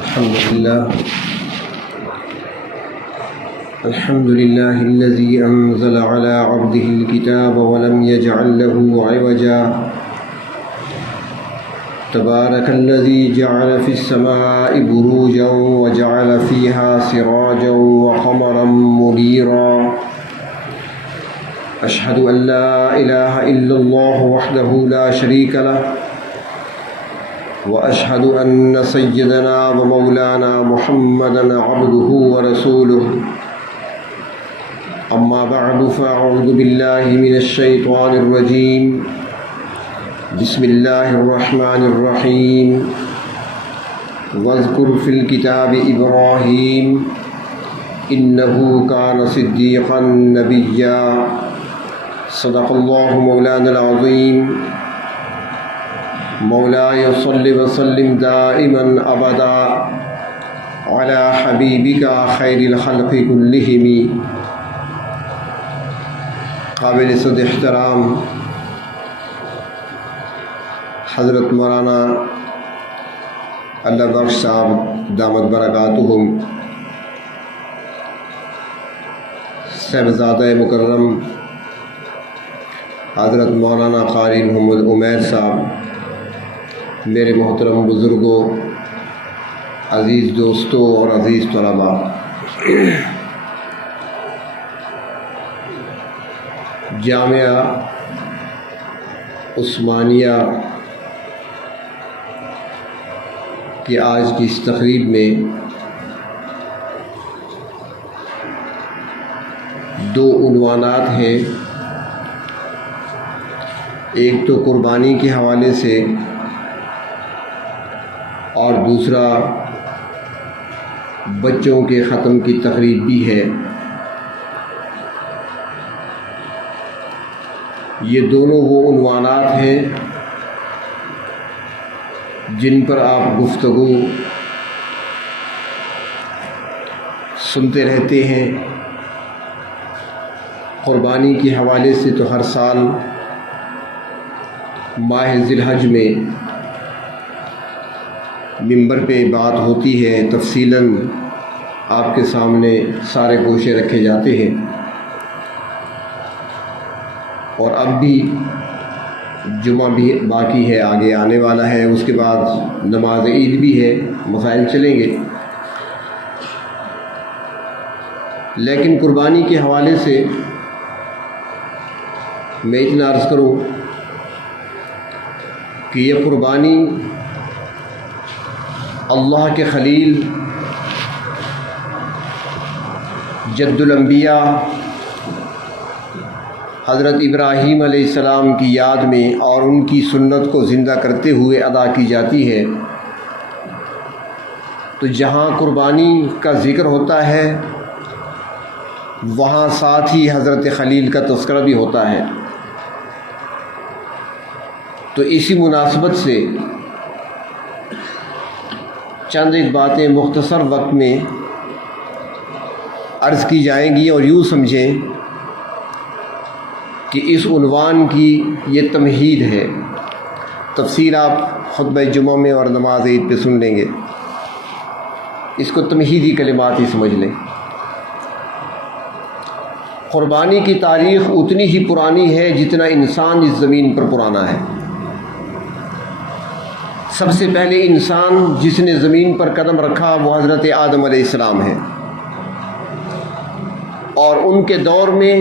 الحمد لله الذي أنزل على عبده الكتاب ولم يجعل له عوجا تبارك الذي جعل في السماء بروجا وجعل فيها سراجا وقمرا منيرا أشهد أن لا إله إلا الله وحده لا شريك له وأشهد أن سيدنا ومولانا محمدا عبده ورسوله أما بعد فأعوذ بالله من الشيطان الرجيم بسم الله الرحمن الرحيم واذكر في الكتاب إبراهيم إنه كان صديقا نبيا صدق الله مولانا العظيم مولاي صل وسلم دائما أبدا على حبيبك خير الخلق كلهم قابل صد احترام حضرت مولانا اللہ بخش صاحب دامت برکاتہم، صاحبزادہ مکرم حضرت مولانا قاری محمد عمیر صاحب، میرے محترم بزرگوں، عزیز دوستوں اور عزیز طلباء، جامعہ عثمانیہ کی آج کی اس تقریب میں دو عنوانات ہیں، ایک تو قربانی کے حوالے سے اور دوسرا بچوں کے ختم کی تقریب بھی ہے۔ یہ دونوں وہ عنوانات ہیں جن پر آپ گفتگو سنتے رہتے ہیں۔ قربانی کے حوالے سے تو ہر سال ماہ ذی الحج میں منبر پہ بات ہوتی ہے، تفصیلاً آپ کے سامنے سارے گوشے رکھے جاتے ہیں، اور اب بھی جمعہ بھی باقی ہے، آگے آنے والا ہے، اس کے بعد نماز عید بھی ہے، مسائل چلیں گے۔ لیکن قربانی کے حوالے سے میں اتنا عرض کروں کہ یہ قربانی اللہ کے خلیل جد الانبیاء حضرت ابراہیم علیہ السلام کی یاد میں اور ان کی سنت کو زندہ کرتے ہوئے ادا کی جاتی ہے۔ تو جہاں قربانی کا ذکر ہوتا ہے وہاں ساتھ ہی حضرت خلیل کا تذکرہ بھی ہوتا ہے۔ تو اسی مناسبت سے چند ایک باتیں مختصر وقت میں عرض کی جائیں گی، اور یوں سمجھیں کہ اس عنوان کی یہ تمہید ہے۔ تفسیر آپ خطبہ جمعہ میں اور نماز عید پہ سن لیں گے، اس کو تمہیدی کلمات ہی سمجھ لیں۔ قربانی کی تاریخ اتنی ہی پرانی ہے جتنا انسان اس زمین پر پرانا ہے۔ سب سے پہلے انسان جس نے زمین پر قدم رکھا وہ حضرت آدم علیہ السلام ہے، اور ان کے دور میں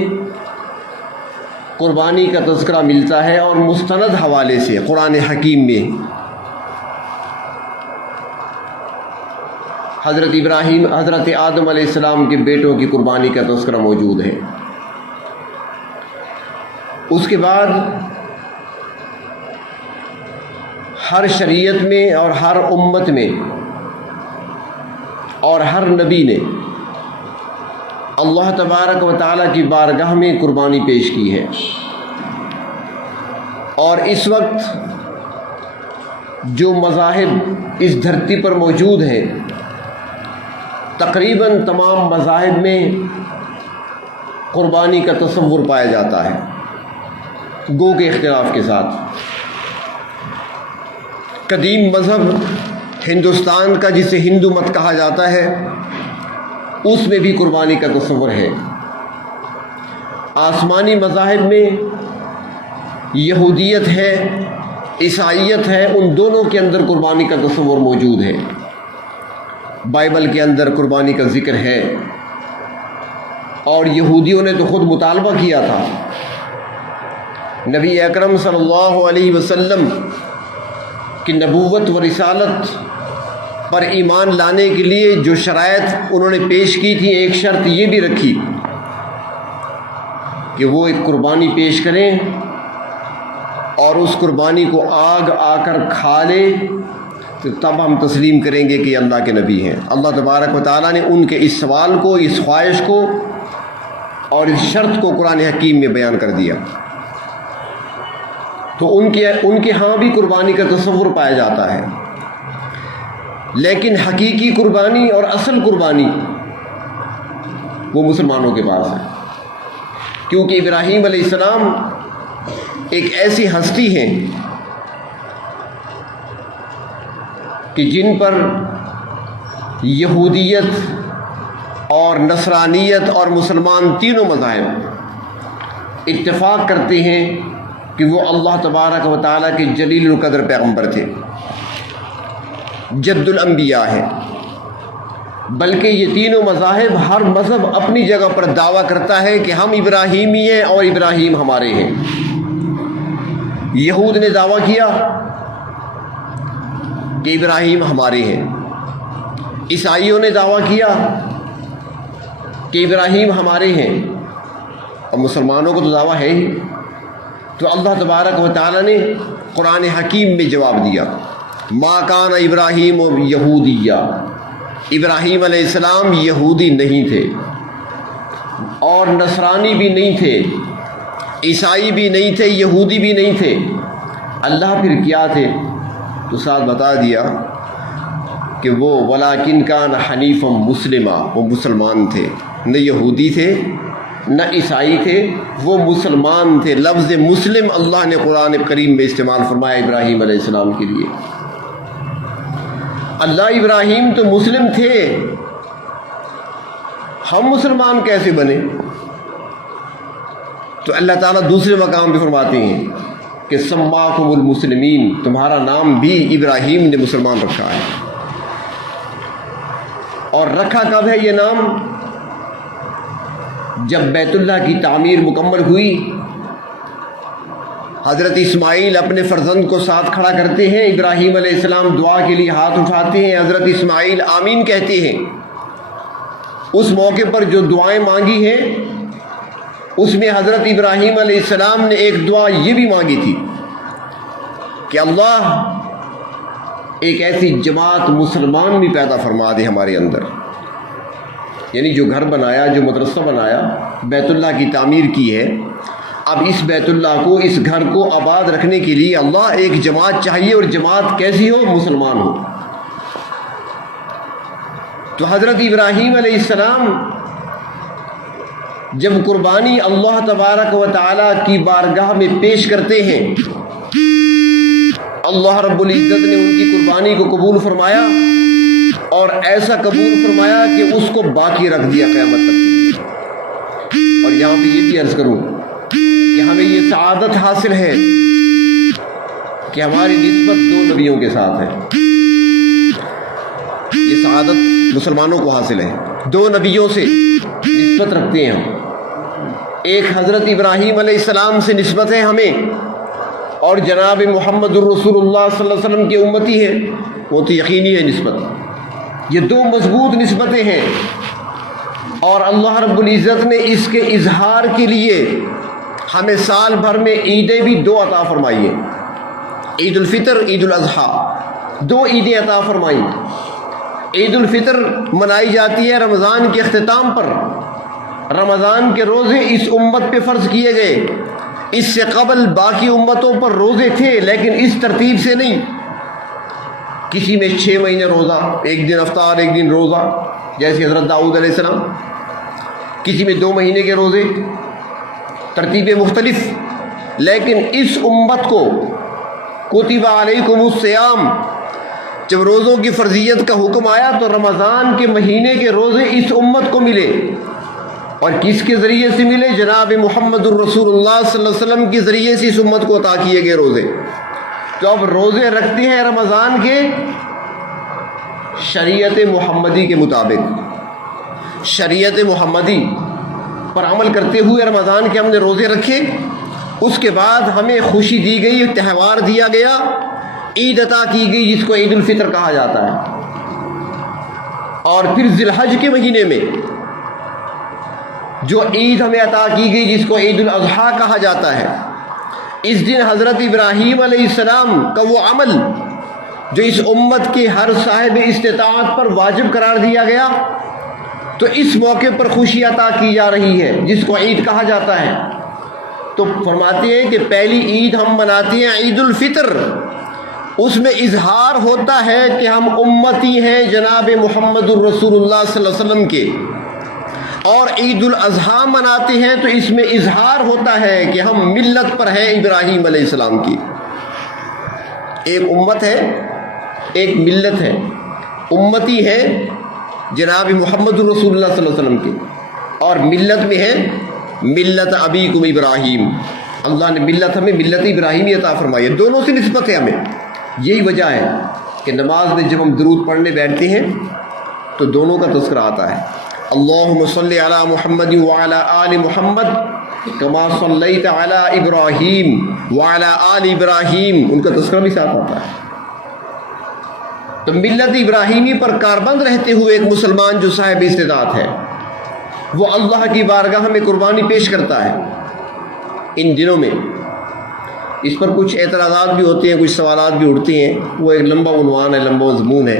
قربانی کا تذکرہ ملتا ہے، اور مستند حوالے سے قرآن حکیم میں حضرت ابراہیم حضرت آدم علیہ السلام کے بیٹوں کی قربانی کا تذکرہ موجود ہے۔ اس کے بعد ہر شریعت میں اور ہر امت میں اور ہر نبی نے اللہ تبارک و تعالیٰ کی بارگاہ میں قربانی پیش کی ہے، اور اس وقت جو مذاہب اس دھرتی پر موجود ہیں تقریباً تمام مذاہب میں قربانی کا تصور پایا جاتا ہے، گو کے اختلاف کے ساتھ۔ قدیم مذہب ہندوستان کا جسے ہندو مت کہا جاتا ہے اس میں بھی قربانی کا تصور ہے۔ آسمانی مذاہب میں یہودیت ہے، عیسائیت ہے، ان دونوں کے اندر قربانی کا تصور موجود ہے۔ بائبل کے اندر قربانی کا ذکر ہے، اور یہودیوں نے تو خود مطالبہ کیا تھا۔ نبی اکرم صلی اللہ علیہ وسلم کی نبوت و رسالت پر ایمان لانے کے لیے جو شرائط انہوں نے پیش کی تھی، ایک شرط یہ بھی رکھی کہ وہ ایک قربانی پیش کریں اور اس قربانی کو آگ آ کر کھا لے، تو تب ہم تسلیم کریں گے کہ اللہ کے نبی ہیں۔ اللہ تبارک و تعالیٰ نے ان کے اس سوال کو، اس خواہش کو اور اس شرط کو قرآن حکیم میں بیان کر دیا۔ تو ان کے ہاں بھی قربانی کا تصور پایا جاتا ہے، لیکن حقیقی قربانی اور اصل قربانی وہ مسلمانوں کے پاس ہے، کیونکہ ابراہیم علیہ السلام ایک ایسی ہستی ہیں کہ جن پر یہودیت اور نصرانیت اور مسلمان تینوں مذاہب اتفاق کرتے ہیں کہ وہ اللہ تبارک و تعالیٰ کے جلیل القدر پیغمبر تھے، جد الانبیاء ہیں۔ بلکہ یہ تینوں مذاہب، ہر مذہب اپنی جگہ پر دعویٰ کرتا ہے کہ ہم ابراہیمی ہیں اور ابراہیم ہمارے ہیں۔ یہود نے دعویٰ کیا کہ ابراہیم ہمارے ہیں، عیسائیوں نے دعویٰ کیا کہ ابراہیم ہمارے ہیں، اور مسلمانوں کو تو دعویٰ ہے ہی۔ تو اللہ تبارک و تعالیٰ نے قرآن حکیم میں جواب دیا، ما کان ابراہیم یہودیہ، ابراہیم علیہ السلام یہودی نہیں تھے اور نصرانی بھی نہیں تھے، عیسائی بھی نہیں تھے، یہودی بھی نہیں تھے۔ اللہ پھر کیا تھے؟ تو ساتھ بتا دیا کہ وہ ولیکن کان حنیفا مسلما، وہ مسلمان تھے، نہ یہودی تھے نہ عیسائی تھے، وہ مسلمان تھے۔ لفظ مسلم اللہ نے قرآن کریم میں استعمال فرمایا ابراہیم علیہ السلام کے لیے۔ اللہ ابراہیم تو مسلم تھے، ہم مسلمان کیسے بنے؟ تو اللہ تعالیٰ دوسرے مقام پہ فرماتے ہیں کہ سماکم المسلمین، تمہارا نام بھی ابراہیم نے مسلمان رکھا ہے۔ اور رکھا کب ہے یہ نام؟ جب بیت اللہ کی تعمیر مکمل ہوئی، حضرت اسماعیل اپنے فرزند کو ساتھ کھڑا کرتے ہیں، ابراہیم علیہ السلام دعا کے لیے ہاتھ اٹھاتے ہیں، حضرت اسماعیل آمین کہتے ہیں۔ اس موقع پر جو دعائیں مانگی ہیں اس میں حضرت ابراہیم علیہ السلام نے ایک دعا یہ بھی مانگی تھی کہ اللہ ایک ایسی جماعت مسلمان بھی پیدا فرما دے ہمارے اندر، یعنی جو گھر بنایا، جو مدرسہ بنایا، بیت اللہ کی تعمیر کی ہے، اب اس بیت اللہ کو، اس گھر کو آباد رکھنے کے لیے اللہ ایک جماعت چاہیے، اور جماعت کیسی ہو؟ مسلمان ہو۔ تو حضرت ابراہیم علیہ السلام جب قربانی اللہ تبارک و تعالیٰ کی بارگاہ میں پیش کرتے ہیں، اللہ رب العزت نے ان کی قربانی کو قبول فرمایا، اور ایسا قبول فرمایا کہ اس کو باقی رکھ دیا قیامت تک۔ اور یہاں پہ یہ بھی عرض کروں کہ ہمیں یہ سعادت حاصل ہے کہ ہماری نسبت دو نبیوں کے ساتھ ہے۔ یہ سعادت مسلمانوں کو حاصل ہے، دو نبیوں سے نسبت رکھتے ہیں ہم۔ ایک حضرت ابراہیم علیہ السلام سے نسبت ہے ہمیں، اور جناب محمد الرسول اللہ صلی اللہ علیہ وسلم کی امتی ہے، وہ تو یقینی ہے نسبت۔ یہ دو مضبوط نسبتیں ہیں، اور اللہ رب العزت نے اس کے اظہار کے لیے ہمیں سال بھر میں عیدیں بھی دو عطا فرمائی ہیں، عید الفطر، عید الاضحیٰ، دو عیدیں عطا فرمائیں۔ عید الفطر منائی جاتی ہے رمضان کے اختتام پر، رمضان کے روزے اس امت پہ فرض کیے گئے، اس سے قبل باقی امتوں پر روزے تھے لیکن اس ترتیب سے نہیں، کسی میں 6 مہینے روزہ، ایک دن افطار ایک دن روزہ، جیسے حضرت داؤد علیہ السلام، کسی میں 2 مہینے کے روزے، ترتیبیں مختلف۔ لیکن اس امت کو کتب علیکم الصیام، جب روزوں کی فرضیت کا حکم آیا تو رمضان کے مہینے کے روزے اس امت کو ملے، اور کس کے ذریعے سے ملے؟ جناب محمد الرسول اللہ صلی اللہ علیہ وسلم کے ذریعے سے اس امت کو عطا کیے گئے روزے۔ تو اب روزے رکھتے ہیں رمضان کے شریعت محمدی کے مطابق، شریعت محمدی پر عمل کرتے ہوئے رمضان کے ہم نے روزے رکھے۔ اس کے بعد ہمیں خوشی دی گئی، تہوار دیا گیا، عید عطا کی گئی جس کو عید الفطر کہا جاتا ہے۔ اور پھر ذی الحج کے مہینے میں جو عید ہمیں عطا کی گئی جس کو عید الاضحیٰ کہا جاتا ہے، اس دن حضرت ابراہیم علیہ السلام کا وہ عمل جو اس امت کے ہر صاحب استطاعت پر واجب قرار دیا گیا، تو اس موقع پر خوشی عطا کی جا رہی ہے جس کو عید کہا جاتا ہے۔ تو فرماتے ہیں کہ پہلی عید ہم مناتے ہیں عید الفطر، اس میں اظہار ہوتا ہے کہ ہم امتی ہیں جناب محمد الرسول اللہ صلی اللہ علیہ وسلم کے، اور عید الاضحیٰ مناتے ہیں تو اس میں اظہار ہوتا ہے کہ ہم ملت پر ہیں ابراہیم علیہ السلام کی۔ ایک امت ہے، ایک ملت ہے، امتی ہے جناب محمد الرسول اللہ صلی اللہ علیہ وسلم کی، اور ملت میں ہے ملت ابیکم ابراہیم۔ اللہ نے ملت ہمیں ملت ابراہیمی عطا فرمائی ہے، دونوں سے نسبت ہے ہمیں۔ یہی وجہ ہے کہ نماز میں جب ہم درود پڑھنے بیٹھتے ہیں تو دونوں کا تذکرہ آتا ہے، اللہم صلی علی محمد وعلی آل محمد کما صلیت علی ابراہیم وعلی آل ابراہیم، ان کا تذکرہ بھی ساتھ آتا ہے۔ تو ملت ابراہیمی پر کاربند رہتے ہوئے ایک مسلمان جو صاحب استطاعت ہے وہ اللہ کی بارگاہ میں قربانی پیش کرتا ہے۔ ان دنوں میں اس پر کچھ اعتراضات بھی ہوتے ہیں، کچھ سوالات بھی اٹھتے ہیں، وہ ایک لمبا عنوان ہے، لمبا مضمون ہے،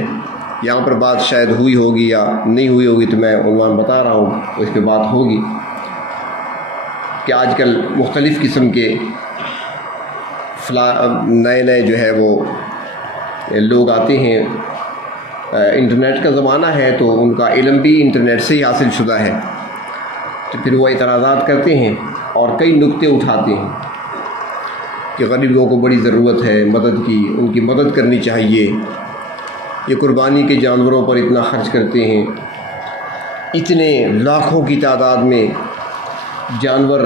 یہاں پر بات شاید ہوئی ہوگی یا نہیں ہوئی ہوگی، تو میں عنوان بتا رہا ہوں، اس پہ بات ہوگی کہ آج کل مختلف قسم کے نئے جو ہے وہ لوگ آتے ہیں، انٹرنیٹ کا زمانہ ہے تو ان کا علم بھی انٹرنیٹ سے ہی حاصل شدہ ہے، تو پھر وہ اعتراضات کرتے ہیں اور کئی نکتے اٹھاتے ہیں کہ غریبوں کو بڑی ضرورت ہے مدد کی، ان کی مدد کرنی چاہیے، یہ قربانی کے جانوروں پر اتنا خرچ کرتے ہیں، اتنے لاکھوں کی تعداد میں جانور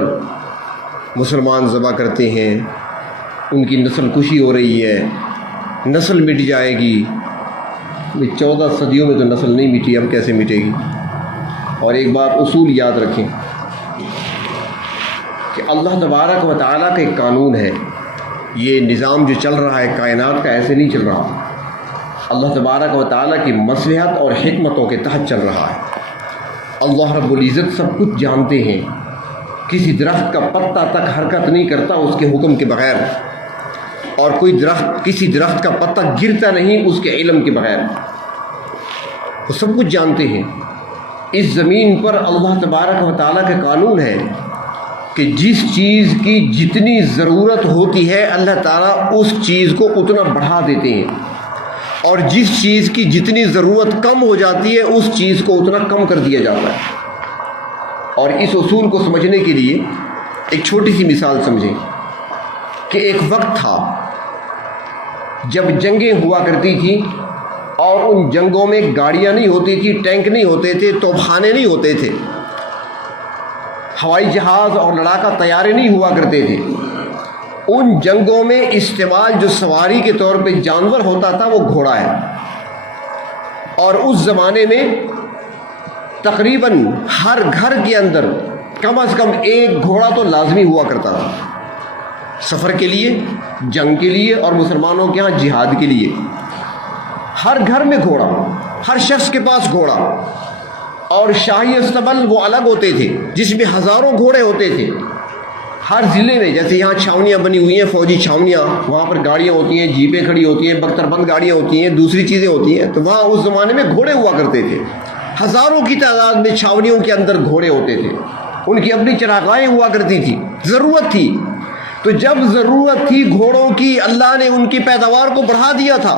مسلمان ذبح کرتے ہیں، ان کی نسل کشی ہو رہی ہے، نسل مٹ جائے گی۔ 14 صدیوں میں تو نسل نہیں مٹی، اب کیسے مٹے گی؟ اور ایک بات اصول یاد رکھیں کہ اللہ تبارک و تعالیٰ کا ایک قانون ہے، یہ نظام جو چل رہا ہے کائنات کا ایسے نہیں چل رہا، اللہ تبارک و تعالیٰ کی مصلحت اور حکمتوں کے تحت چل رہا ہے۔ اللہ رب العزت سب کچھ جانتے ہیں، کسی درخت کا پتا تک حرکت نہیں کرتا اس کے حکم کے بغیر، اور کسی درخت کا پتا گرتا نہیں اس کے علم کے بغیر، وہ سب کچھ جانتے ہیں۔ اس زمین پر اللہ تبارک و تعالیٰ کا قانون ہے کہ جس چیز کی جتنی ضرورت ہوتی ہے اللہ تعالیٰ اس چیز کو اتنا بڑھا دیتے ہیں، اور جس چیز کی جتنی ضرورت کم ہو جاتی ہے اس چیز کو اتنا کم کر دیا جاتا ہے۔ اور اس اصول کو سمجھنے کے لیے ایک چھوٹی سی مثال سمجھیں کہ ایک وقت تھا جب جنگیں ہوا کرتی تھیں، اور ان جنگوں میں گاڑیاں نہیں ہوتی تھی، ٹینک نہیں ہوتے تھے، توپ خانے نہیں ہوتے تھے، ہوائی جہاز اور لڑاکا طیارے نہیں ہوا کرتے تھے۔ ان جنگوں میں استعمال جو سواری کے طور پہ جانور ہوتا تھا وہ گھوڑا ہے، اور اس زمانے میں تقریباً ہر گھر کے اندر کم از کم ایک گھوڑا تو لازمی ہوا کرتا تھا، سفر کے لیے، جنگ کے لیے، اور مسلمانوں کے ہاں جہاد کے لیے۔ ہر گھر میں گھوڑا، ہر شخص کے پاس گھوڑا، اور شاہی استبل وہ الگ ہوتے تھے جس میں ہزاروں گھوڑے ہوتے تھے۔ ہر ضلع میں جیسے یہاں چھاونیاں بنی ہوئی ہیں، فوجی چھاونیاں، وہاں پر گاڑیاں ہوتی ہیں، جیپیں کھڑی ہوتی ہیں، بختر بند گاڑیاں ہوتی ہیں، دوسری چیزیں ہوتی ہیں، تو وہاں اس زمانے میں گھوڑے ہوا کرتے تھے، ہزاروں کی تعداد میں چھاونیوں کے اندر گھوڑے ہوتے تھے، ان کی اپنی چراگاہیں ہوا کرتی تھی، ضرورت تھی۔ تو جب ضرورت تھی گھوڑوں کی، اللہ نے ان کی پیداوار کو بڑھا دیا تھا،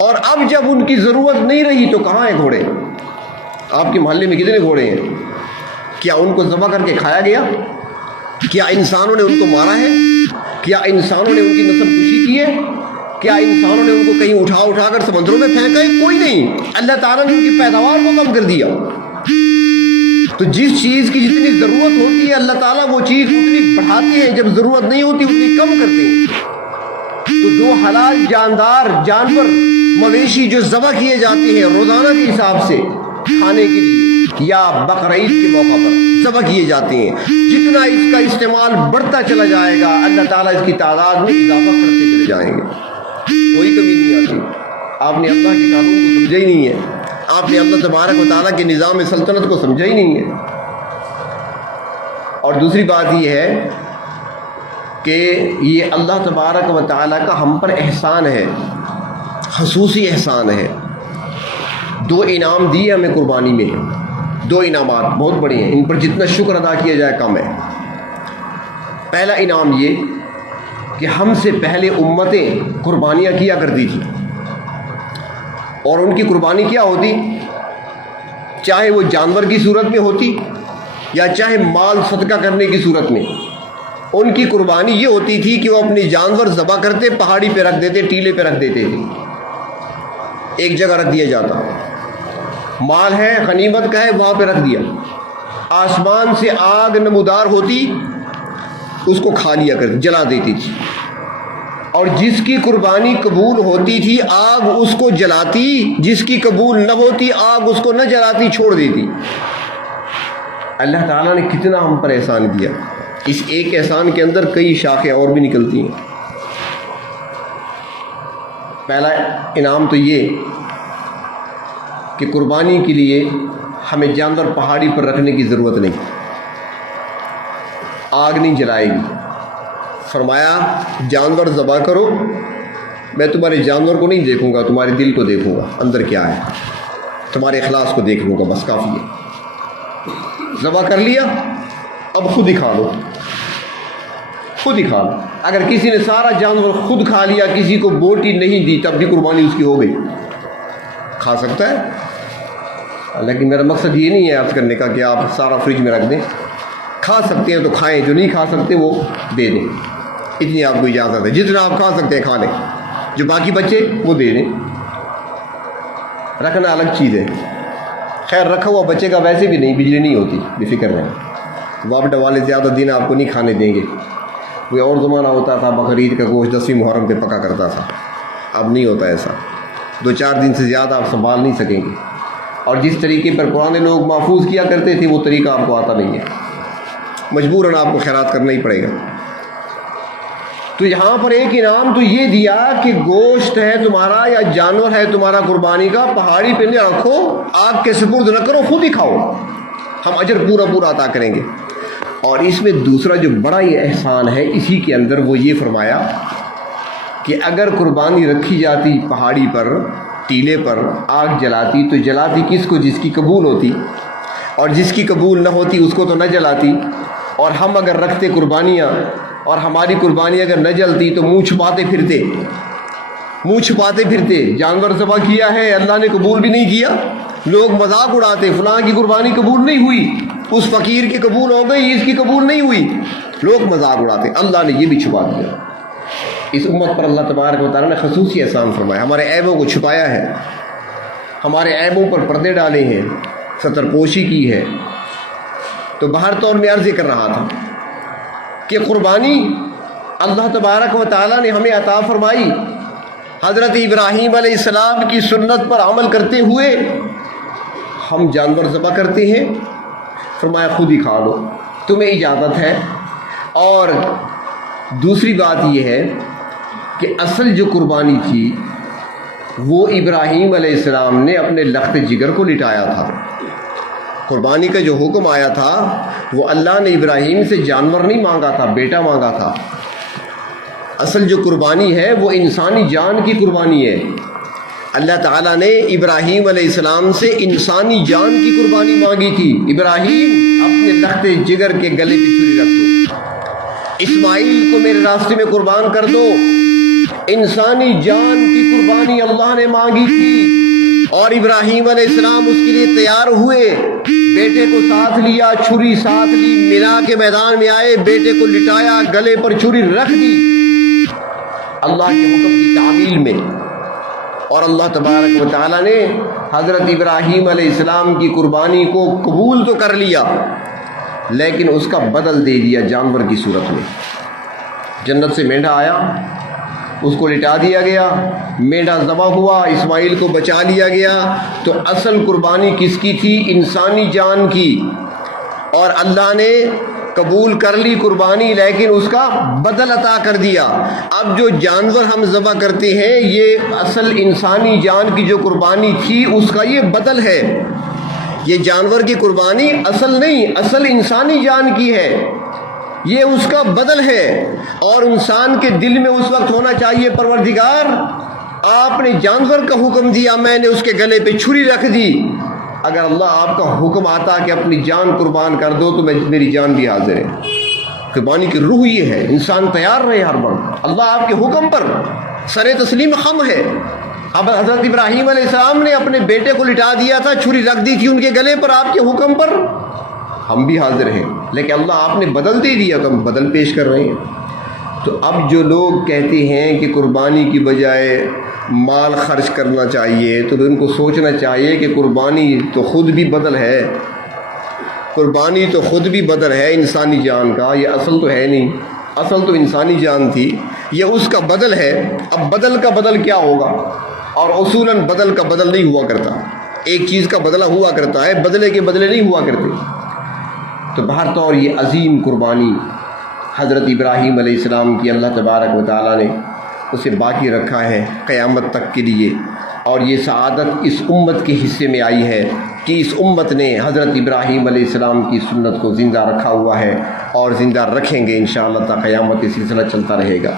اور اب جب ان کی ضرورت نہیں رہی تو کہاں ہیں گھوڑے؟ آپ کے محلے میں کتنے گھوڑے ہیں؟ کیا ان کو ذبح کر کے کھایا گیا؟ کیا انسانوں نے ان کو مارا ہے؟ کیا انسانوں نے ان کی نسل کشی کی ہے؟ کیا انسانوں نے ان کو کہیں اٹھا کر سمندروں میں پھینکا ہے؟ کوئی نہیں. اللہ تعالیٰ نے ان کی پیداوار کو کم کر دیا. تو جس چیز کی جتنی ضرورت ہوتی ہے اللہ تعالیٰ وہ چیز اتنی بڑھاتے ہیں، جب ضرورت نہیں ہوتی اتنی کم کرتے ہیں. تو جو حلال جاندار جانور مویشی جو ذبح کیے جاتے ہیں روزانہ کے حساب سے کھانے کے لیے یا بقرعید کے موقع پر ذبح کیے جاتے ہیں، جتنا اس کا استعمال بڑھتا چلا جائے گا اللہ تعالیٰ اس کی تعداد میں اضافہ کرتے چلے جائیں گے. کوئی کمی نہیں آتی. آپ نے اللہ کے قانون کو سمجھا ہی نہیں ہے، آپ نے اللہ تبارک و تعالیٰ کے نظام سلطنت کو سمجھا ہی نہیں ہے. اور دوسری بات یہ ہے کہ یہ اللہ تبارک و تعالیٰ کا ہم پر احسان ہے، خصوصی احسان ہے. 2 انعام دیے ہمیں قربانی میں، 2 انعامات بہت بڑے ہیں، ان پر جتنا شکر ادا کیا جائے کم ہے. پہلا انعام یہ کہ ہم سے پہلے امتیں قربانیاں کیا کرتی تھیں، اور ان کی قربانی کیا ہوتی، چاہے وہ جانور کی صورت میں ہوتی یا چاہے مال صدقہ کرنے کی صورت میں. ان کی قربانی یہ ہوتی تھی کہ وہ اپنے جانور ذبح کرتے، پہاڑی پہ رکھ دیتے، ٹیلے پہ رکھ دیتے تھے، ایک جگہ رکھ دیا جاتا. مال ہے غنیمت کا ہے وہاں پہ رکھ دیا، آسمان سے آگ نمودار ہوتی اس کو کھا لیا کرتی، جلا دیتی تھی. اور جس کی قربانی قبول ہوتی تھی آگ اس کو جلاتی، جس کی قبول نہ ہوتی آگ اس کو نہ جلاتی، چھوڑ دیتی. اللہ تعالیٰ نے کتنا ہم پر احسان کیا. اس ایک احسان کے اندر کئی شاخیں اور بھی نکلتی ہیں. پہلا انعام تو یہ کہ قربانی کے لیے ہمیں جانور پہاڑی پر رکھنے کی ضرورت نہیں، آگ نہیں جلائے گی. فرمایا جانور ذبح کرو، میں تمہارے جانور کو نہیں دیکھوں گا، تمہارے دل کو دیکھوں گا، اندر کیا ہے، تمہارے اخلاص کو دیکھ لوں گا، بس کافی ہے. ذبح کر لیا، اب خود ہی کھا لو، خود ہی کھا لو. اگر کسی نے سارا جانور خود کھا لیا، کسی کو بوٹی نہیں دی، تب بھی قربانی اس کی ہو گئی، کھا سکتا ہے. لیکن میرا مقصد یہ نہیں ہے عرض کرنے کا کہ آپ سارا فریج میں رکھ دیں. کھا سکتے ہیں تو کھائیں، جو نہیں کھا سکتے وہ دے دیں، اتنی آپ کو اجازت ہے. جتنا آپ کھا سکتے ہیں کھا لیں، جو باقی بچے وہ دے دیں. رکھنا الگ چیز ہے. خیر رکھا ہوا بچے کا ویسے بھی نہیں، بجلی نہیں ہوتی، بے فکر رہیں. باپ والے زیادہ دن آپ کو نہیں کھانے دیں گے. کوئی اور زمانہ ہوتا تھا بقرعید کا گوشت 10ویں محرم پہ پکا کرتا تھا، اب نہیں ہوتا ایسا. 2-4 دن سے زیادہ آپ سنبھال نہیں سکیں گے. اور جس طریقے پر پرانے لوگ محفوظ کیا کرتے تھے وہ طریقہ آپ کو آتا نہیں ہے، مجبوراً آپ کو خیرات کرنا ہی پڑے گا. تو یہاں پر ایک انعام تو یہ دیا کہ گوشت ہے تمہارا یا جانور ہے تمہارا قربانی کا، پہاڑی پہ نہ رکھو، آگ کے سپرد نہ کرو، خود ہی کھاؤ، ہم اجر پورا عطا کریں گے. اور اس میں دوسرا جو بڑا یہ احسان ہے اسی کے اندر وہ یہ فرمایا کہ اگر قربانی رکھی جاتی پہاڑی پر، ٹیلے پر، آگ جلاتی تو جلاتی کس کو؟ جس کی قبول ہوتی، اور جس کی قبول نہ ہوتی اس کو تو نہ جلاتی. اور ہم اگر رکھتے قربانیاں اور ہماری قربانی اگر نہ جلتی تو منہ چھپاتے پھرتے، جانور ذبح کیا ہے اللہ نے قبول بھی نہیں کیا، لوگ مذاق اڑاتے، فلاں کی قربانی قبول نہیں ہوئی، اس فقیر کی قبول ہو گئی، اس کی قبول نہیں ہوئی، لوگ مذاق اڑاتے. اللہ نے یہ بھی چھپا دیا. اس امت پر اللہ تبارک و تعالیٰ نے خصوصی احسان فرمایا، ہمارے عیبوں کو چھپایا ہے، ہمارے عیبوں پر پردے ڈالے ہیں، ستر پوشی کی ہے. تو بہر طور میں عرض کر رہا تھا کہ قربانی اللہ تبارک و تعالیٰ نے ہمیں عطا فرمائی. حضرت ابراہیم علیہ السلام کی سنت پر عمل کرتے ہوئے ہم جانور ذبح کرتے ہیں، فرمایا خود ہی کھا لو، تمہیں اجازت ہے. اور دوسری بات یہ ہے کہ اصل جو قربانی تھی وہ ابراہیم علیہ السلام نے اپنے لخت جگر کو لٹایا تھا. قربانی کا جو حکم آیا تھا وہ اللہ نے ابراہیم سے جانور نہیں مانگا تھا، بیٹا مانگا تھا. اصل جو قربانی ہے وہ انسانی جان کی قربانی ہے. اللہ تعالیٰ نے ابراہیم علیہ السلام سے انسانی جان کی قربانی مانگی تھی. ابراہیم اپنے لخت جگر کے گلے پہ چھری رکھ دو، اسماعیل کو میرے راستے میں قربان کر دو. انسانی جان کی قربانی اللہ نے مانگی تھی اور ابراہیم علیہ السلام اس کے لیے تیار ہوئے، بیٹے کو ساتھ لیا، چھری ساتھ لی، مینا کے میدان میں آئے، بیٹے کو لٹایا، گلے پر چھری رکھ دی. اللہ کے حکم کی تعمیل میں. اور اللہ تبارک و تعالیٰ نے حضرت ابراہیم علیہ السلام کی قربانی کو قبول تو کر لیا، لیکن اس کا بدل دے دیا جانور کی صورت میں. جنت سے مینڈھا آیا، اس کو لٹا دیا گیا، مینڈھا ذبح ہوا، اسماعیل کو بچا لیا گیا. تو اصل قربانی کس کی تھی؟ انسانی جان کی. اور اللہ نے قبول کر لی قربانی، لیکن اس کا بدل عطا کر دیا. اب جو جانور ہم ذبح کرتے ہیں، یہ اصل انسانی جان کی جو قربانی تھی اس کا یہ بدل ہے. یہ جانور کی قربانی اصل نہیں، اصل انسانی جان کی ہے، یہ اس کا بدل ہے. اور انسان کے دل میں اس وقت ہونا چاہیے پروردگار آپ نے جانور کا حکم دیا، میں نے اس کے گلے پہ چھری رکھ دی. اگر اللہ آپ کا حکم آتا کہ اپنی جان قربان کر دو تو میری جان بھی حاضر ہے. قربانی کی روح یہ ہے، انسان تیار رہے ہر وقت. اللہ آپ کے حکم پر سر تسلیم خم ہے. اب حضرت ابراہیم علیہ السلام نے اپنے بیٹے کو لٹا دیا تھا، چھری رکھ دی تھی ان کے گلے پر آپ کے حکم پر، ہم بھی حاضر ہیں. لیکن اللہ آپ نے بدل دے دیا تو ہم بدل پیش کر رہے ہیں. تو اب جو لوگ کہتے ہیں کہ قربانی کی بجائے مال خرچ کرنا چاہیے، تو ان کو سوچنا چاہیے کہ قربانی تو خود بھی بدل ہے، قربانی تو خود بھی بدل ہے انسانی جان کا. یہ اصل تو ہے نہیں، اصل تو انسانی جان تھی، یہ اس کا بدل ہے. اب بدل کا بدل کیا ہوگا؟ اور اصولاً بدل کا بدل نہیں ہوا کرتا. ایک چیز کا بدلہ ہوا کرتا ہے، بدلے کے بدلے نہیں ہوا کرتے. تو بہر طور یہ عظیم قربانی حضرت ابراہیم علیہ السلام کی اللہ تبارک و تعالیٰ نے اسے باقی رکھا ہے قیامت تک کے لیے. اور یہ سعادت اس امت کے حصے میں آئی ہے کہ اس امت نے حضرت ابراہیم علیہ السلام کی سنت کو زندہ رکھا ہوا ہے، اور زندہ رکھیں گے انشاءاللہ تا قیامت یہ سلسلہ چلتا رہے گا.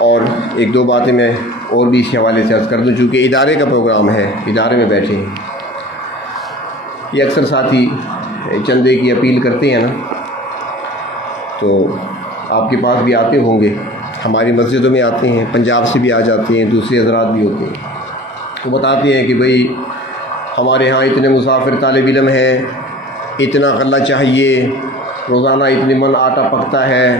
اور ایک دو باتیں میں اور بھی اس حوالے سے عرض کر دوں، چونکہ ادارے کا پروگرام ہے، ادارے میں بیٹھے ہیں. یہ اکثر ساتھی چندے کی اپیل کرتے ہیں نا، تو آپ کے پاس بھی آتے ہوں گے، ہماری مسجدوں میں آتے ہیں، پنجاب سے بھی آ جاتے ہیں، دوسرے حضرات بھی ہوتے ہیں. تو بتاتے ہیں کہ بھئی ہمارے ہاں اتنے مسافر طالب علم ہیں، اتنا غلہ چاہیے، روزانہ اتنے من آٹا پکتا ہے،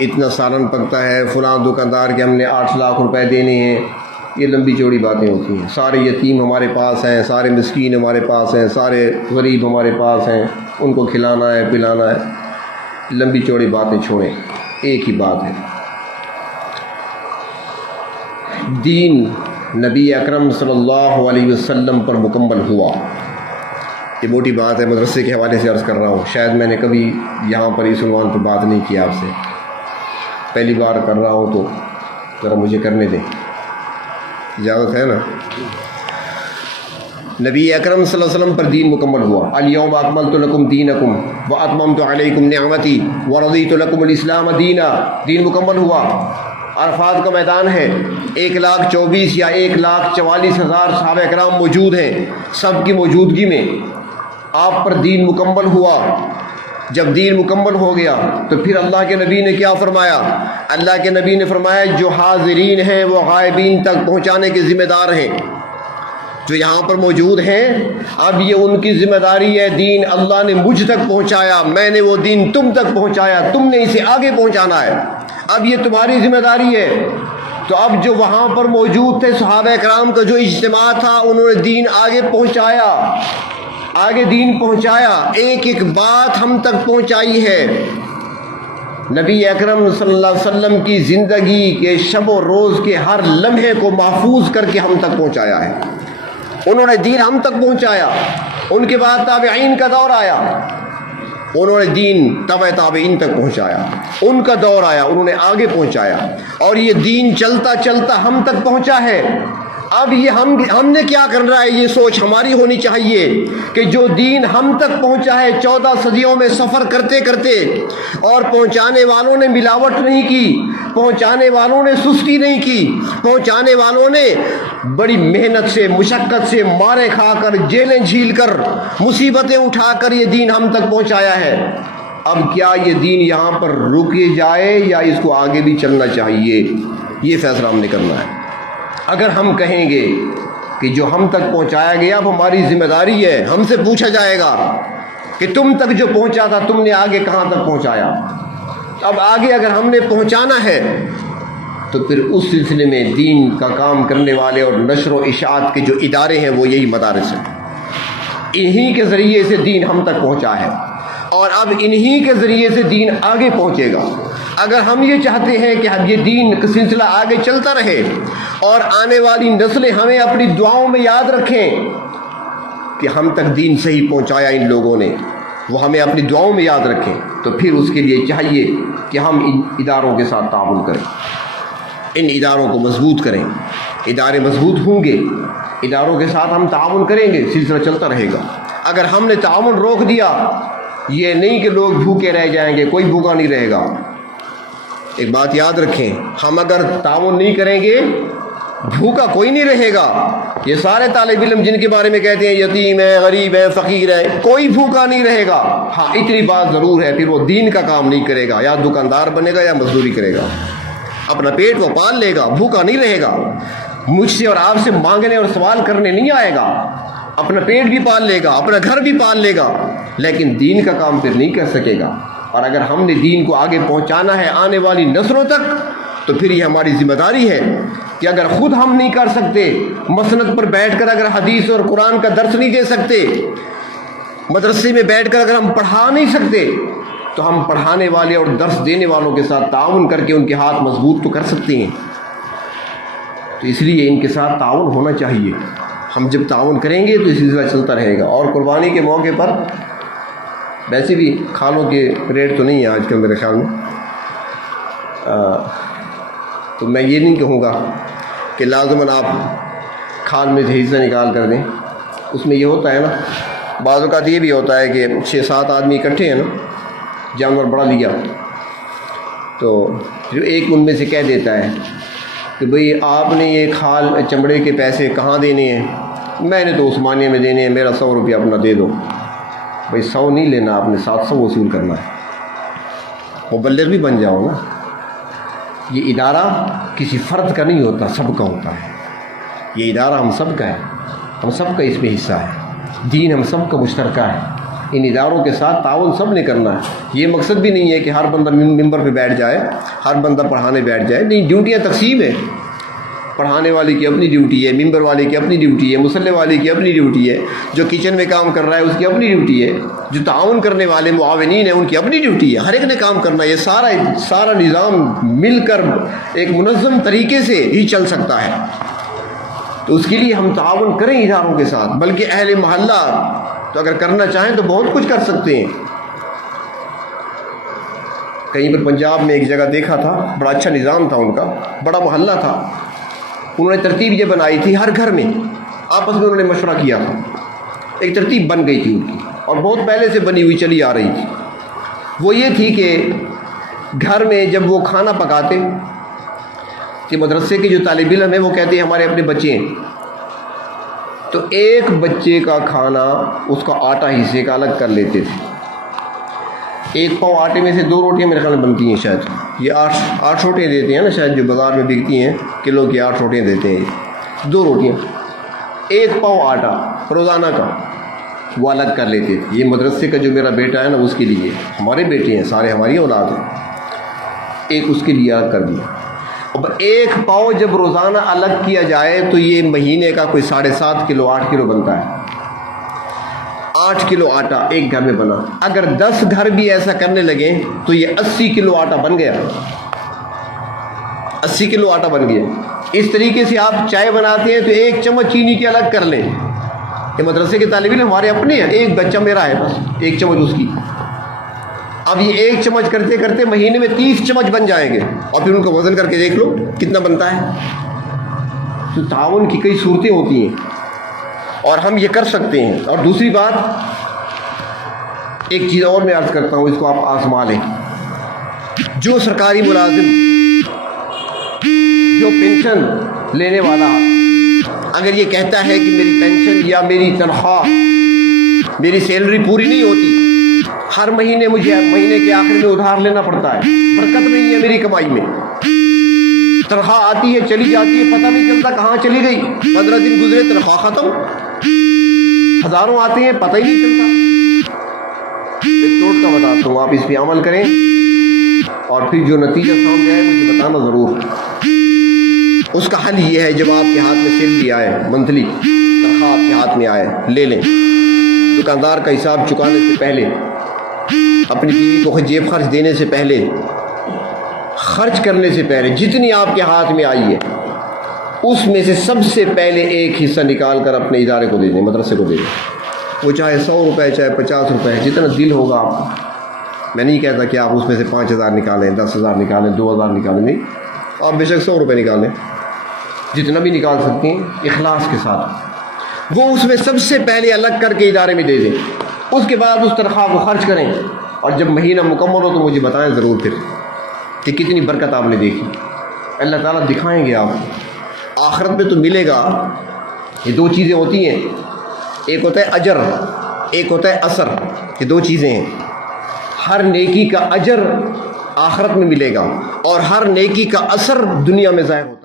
اتنا سالن پکتا ہے، فلاں دکاندار کے ہم نے 8 لاکھ روپے دینے ہیں. یہ لمبی چوڑی باتیں ہوتی ہیں. سارے یتیم ہمارے پاس ہیں، سارے مسکین ہمارے پاس ہیں، سارے غریب ہمارے پاس ہیں، ان کو کھلانا ہے پلانا ہے. لمبی چوڑی باتیں چھوڑیں، ایک ہی بات ہے. دین نبی اکرم صلی اللہ علیہ وسلم پر مکمل ہوا. یہ موٹی بات ہے، مدرسے کے حوالے سے عرض کر رہا ہوں. شاید میں نے کبھی یہاں پر اس عنوان پر بات نہیں کی آپ سے، پہلی بار کر رہا ہوں، تو ذرا مجھے کرنے دیں، اجازت ہے نا. نبی اکرم صلی اللہ علیہ وسلم پر دین مکمل ہوا. الیوم اکملت لکم دینکم واتممت علیکم نعمتی ورضیت لکم الاسلام دینا. دین مکمل ہوا. عرفات کا میدان ہے، 1,24,000 یا 1,44,000 صحابہ کرام موجود ہیں. سب کی موجودگی میں آپ پر دین مکمل ہوا. جب دین مکمل ہو گیا تو پھر اللہ کے نبی نے کیا فرمایا؟ اللہ کے نبی نے فرمایا جو حاضرین ہیں وہ غائبین تک پہنچانے کے ذمہ دار ہیں. جو یہاں پر موجود ہیں اب یہ ان کی ذمہ داری ہے. دین اللہ نے مجھ تک پہنچایا، میں نے وہ دین تم تک پہنچایا، تم نے اسے آگے پہنچانا ہے، اب یہ تمہاری ذمہ داری ہے. تو اب جو وہاں پر موجود تھے صحابہ کرام کا جو اجتماع تھا، انہوں نے دین آگے پہنچایا، آگے دین پہنچایا، ایک ایک بات ہم تک پہنچائی ہے. نبی اکرم صلی اللہ علیہ وسلم کی زندگی کے شب و روز کے ہر لمحے کو محفوظ کر کے ہم تک پہنچایا ہے. انہوں نے دین ہم تک پہنچایا. ان کے بعد تابعین کا دور آیا، انہوں نے دین تابعین تک پہنچایا. ان کا دور آیا، انہوں نے آگے پہنچایا، اور یہ دین چلتا چلتا ہم تک پہنچا ہے. اب یہ ہم نے کیا کرنا ہے، یہ سوچ ہماری ہونی چاہیے کہ جو دین ہم تک پہنچا ہے 14 صدیوں میں سفر کرتے کرتے، اور پہنچانے والوں نے ملاوٹ نہیں کی، پہنچانے والوں نے سستی نہیں کی، پہنچانے والوں نے بڑی محنت سے مشقت سے مارے کھا کر جیلیں جھیل کر مصیبتیں اٹھا کر یہ دین ہم تک پہنچایا ہے. اب کیا یہ دین یہاں پر رکے جائے یا اس کو آگے بھی چلنا چاہیے، یہ فیصلہ ہم نے کرنا ہے. اگر ہم کہیں گے کہ جو ہم تک پہنچایا گیا اب ہماری ذمہ داری ہے، ہم سے پوچھا جائے گا کہ تم تک جو پہنچا تھا تم نے آگے کہاں تک پہنچایا. اب آگے اگر ہم نے پہنچانا ہے تو پھر اس سلسلے میں دین کا کام کرنے والے اور نشر و اشاعت کے جو ادارے ہیں وہ یہی مدارس ہیں. انہی کے ذریعے سے دین ہم تک پہنچا ہے اور اب انہی کے ذریعے سے دین آگے پہنچے گا. اگر ہم یہ چاہتے ہیں کہ اب یہ دین کا سلسلہ آگے چلتا رہے اور آنے والی نسلیں ہمیں اپنی دعاؤں میں یاد رکھیں کہ ہم تک دین صحیح پہنچایا ان لوگوں نے، وہ ہمیں اپنی دعاؤں میں یاد رکھیں، تو پھر اس کے لیے چاہیے کہ ہم ان اداروں کے ساتھ تعاون کریں، ان اداروں کو مضبوط کریں. ادارے مضبوط ہوں گے، اداروں کے ساتھ ہم تعاون کریں گے، سلسلہ چلتا رہے گا. اگر ہم نے تعاون روک دیا، یہ نہیں کہ لوگ بھوکے رہ جائیں گے، کوئی بھوکا نہیں رہے گا. ایک بات یاد رکھیں، ہم اگر تعاون نہیں کریں گے بھوکا کوئی نہیں رہے گا. یہ سارے طالب علم جن کے بارے میں کہتے ہیں یتیم ہے، غریب ہے، فقیر ہے، کوئی بھوکا نہیں رہے گا. ہاں اتنی بات ضرور ہے، پھر وہ دین کا کام نہیں کرے گا، یا دکاندار بنے گا یا مزدوری کرے گا، اپنا پیٹ وہ پال لے گا، بھوکا نہیں رہے گا. مجھ سے اور آپ سے مانگنے اور سوال کرنے نہیں آئے گا، اپنا پیٹ بھی پال لے گا، اپنا گھر بھی پال لے گا، لیکن دین کا کام پھر نہیں کر سکے گا. اور اگر ہم نے دین کو آگے پہنچانا ہے آنے والی نسلوں تک، تو پھر یہ ہماری ذمہ داری ہے کہ اگر خود ہم نہیں کر سکتے، مسند پر بیٹھ کر اگر حدیث اور قرآن کا درس نہیں دے سکتے، مدرسے میں بیٹھ کر اگر ہم پڑھا نہیں سکتے، تو ہم پڑھانے والے اور درس دینے والوں کے ساتھ تعاون کر کے ان کے ہاتھ مضبوط تو کر سکتے ہیں. تو اس لیے ان کے ساتھ تعاون ہونا چاہیے. ہم جب تعاون کریں گے تو یہ سلسلہ چلتا رہے گا. اور قربانی کے موقع پر ویسے بھی کھالوں کے ریٹ تو نہیں ہیں آج کل میرے خیال میں، تو میں یہ نہیں کہوں گا کہ لازماً آپ کھال میں سے حصہ نکال کر دیں. اس میں یہ ہوتا ہے نا، بعض اوقات یہ بھی ہوتا ہے کہ 6-7 آدمی اکٹھے ہیں نا، جانور بڑا لیا، تو جو ایک ان میں سے کہہ دیتا ہے کہ بھئی آپ نے یہ کھال چمڑے کے پیسے کہاں دینے ہیں؟ میں نے تو عثمانیہ میں دینے ہیں، میرا 100 روپیہ اپنا دے دو. بھئی 100 نہیں لینا، آپ نے 700 وصول کرنا ہے. مبلغ بھی بن جاؤ نا. یہ ادارہ کسی فرد کا نہیں ہوتا، سب کا ہوتا ہے. یہ ادارہ ہم سب کا ہے، ہم سب کا اس میں حصہ ہے. دین ہم سب کا مشترکہ ہے. ان اداروں کے ساتھ تعاون سب نے کرنا ہے. یہ مقصد بھی نہیں ہے کہ ہر بندہ ممبر پہ بیٹھ جائے، ہر بندہ پڑھانے بیٹھ جائے. نہیں، ڈیوٹیاں تقسیم ہے. پڑھانے والے کی اپنی ڈیوٹی ہے، ممبر والے کی اپنی ڈیوٹی ہے، مصلی والے کی اپنی ڈیوٹی ہے، جو کچن میں کام کر رہا ہے اس کی اپنی ڈیوٹی ہے، جو تعاون کرنے والے معاونین ہیں ان کی اپنی ڈیوٹی ہے. ہر ایک نے کام کرنا ہے. یہ سارا نظام مل کر ایک منظم طریقے سے ہی چل سکتا ہے. تو اس کے لیے ہم تعاون کریں اداروں کے ساتھ. بلکہ اہل محلہ تو اگر کرنا چاہیں تو بہت کچھ کر سکتے ہیں. کہیں پر پنجاب میں ایک جگہ دیکھا تھا، بڑا اچھا نظام تھا ان کا، بڑا محلہ تھا. انہوں نے ترتیب یہ بنائی تھی، ہر گھر میں آپس میں انہوں نے مشورہ کیا تھا، ایک ترتیب بن گئی تھی ان کی، اور بہت پہلے سے بنی ہوئی چلی آ رہی تھی. وہ یہ تھی کہ گھر میں جب وہ کھانا پکاتے کہ مدرسے کے جو طالب علم ہیں وہ کہتے ہیں ہمارے اپنے بچے ہیں، تو ایک بچے کا کھانا اس کا آٹا حصے کا الگ کر لیتے تھے. ایک پاؤ آٹے میں سے 2 روٹیاں میرے خیال میں بنتی ہیں شاید. یہ 8 روٹیاں دیتے ہیں نا شاید، جو بازار میں بکتی ہیں کلو کی 8 روٹیاں دیتے ہیں. 2 روٹیاں، ایک پاؤ آٹا روزانہ کا وہ الگ کر لیتے تھے. یہ مدرسے کا جو میرا بیٹا ہے نا اس کے لیے، ہمارے بیٹے ہیں سارے، ہماری اولاد ہیں، ایک اس کے لیے الگ کر دیا. اب ایک پاؤ جب روزانہ الگ کیا جائے تو یہ مہینے کا کوئی 7.5 کلو 8 کلو بنتا ہے. 8 کلو آٹا ایک گھر میں بنا. اگر 10 گھر بھی ایسا کرنے لگے تو یہ 80 کلو آٹا بن گیا. 80 کلو آٹا بن گیا. اس طریقے سے آپ چائے بناتے ہیں تو 1 چمچ چینی کے الگ کر لیں. یہ مدرسے کے طالب علم ہمارے اپنے ہیں، ایک بچہ میرا ہے بس، 1 چمچ اس کی. اب یہ 1 چمچ کرتے کرتے مہینے میں 30 چمچ بن جائیں گے، اور پھر ان کا وزن کر کے دیکھ لو کتنا بنتا ہے. تو تعاون کی کئی صورتیں ہوتی ہیں اور ہم یہ کر سکتے ہیں. اور دوسری بات، ایک چیز اور میں عرض کرتا ہوں، اس کو آپ آزما لیں. جو سرکاری ملازم، جو پینشن لینے والا، اگر یہ کہتا ہے کہ میری پینشن یا میری تنخواہ، میری سیلری پوری نہیں ہوتی، ہر مہینے مجھے مہینے کے آخر میں ادھار لینا پڑتا ہے، برکت نہیں ہے میری کمائی میں، تنخواہ آتی ہے چلی جاتی ہے، پتہ نہیں چلتا کہاں چلی گئی، 15 دن گزرے تنخواہ ختم، ہزاروں آتے ہیں پتہ ہی نہیں چلتا. ایک ٹوٹکا بتاتا ہوں، آپ اس پہ عمل کریں اور پھر جو نتیجہ سامنے آئے مجھے بتانا ضرور. اس کا حل یہ ہے جب آپ کے ہاتھ میں سیلری آئے، منتھلی تنخواہ آپ کے ہاتھ میں آئے، لے لیں۔ دکاندار کا حساب چکانے سے پہلے، اپنی بیوی کو جیب خرچ دینے سے پہلے، خرچ کرنے سے پہلے جتنی آپ کے ہاتھ میں آئی ہے اس میں سے سب سے پہلے ایک حصہ نکال کر اپنے ادارے کو دے دیں، مدرسے کو دے دیں۔ وہ چاہے 100 روپے، چاہے 50 روپے، جتنا دل ہوگا آپ کو۔ میں نہیں کہتا کہ آپ اس میں سے 5000 نکالیں، 10,000 نکالیں، 2000 نکالیں، نہیں، آپ بے شک 100 روپے نکالیں، جتنا بھی نکال سکتے ہیں اخلاص کے ساتھ۔ وہ اس میں سب سے پہلے الگ کر کے ادارے میں دے دیں، اس کے بعد اس تنخواہ کو خرچ کریں، اور جب مہینہ مکمل ہو تو مجھے بتائیں ضرور پھر کہ کتنی برکت آپ نے دیکھی۔ اللہ تعالیٰ دکھائیں گے آپ کو، آخرت میں تو ملے گا۔ یہ دو چیزیں ہوتی ہیں، ایک ہوتا ہے اجر، ایک ہوتا ہے اثر، یہ دو چیزیں ہیں۔ ہر نیکی کا اجر آخرت میں ملے گا، اور ہر نیکی کا اثر دنیا میں ظاہر ہوتا ہے۔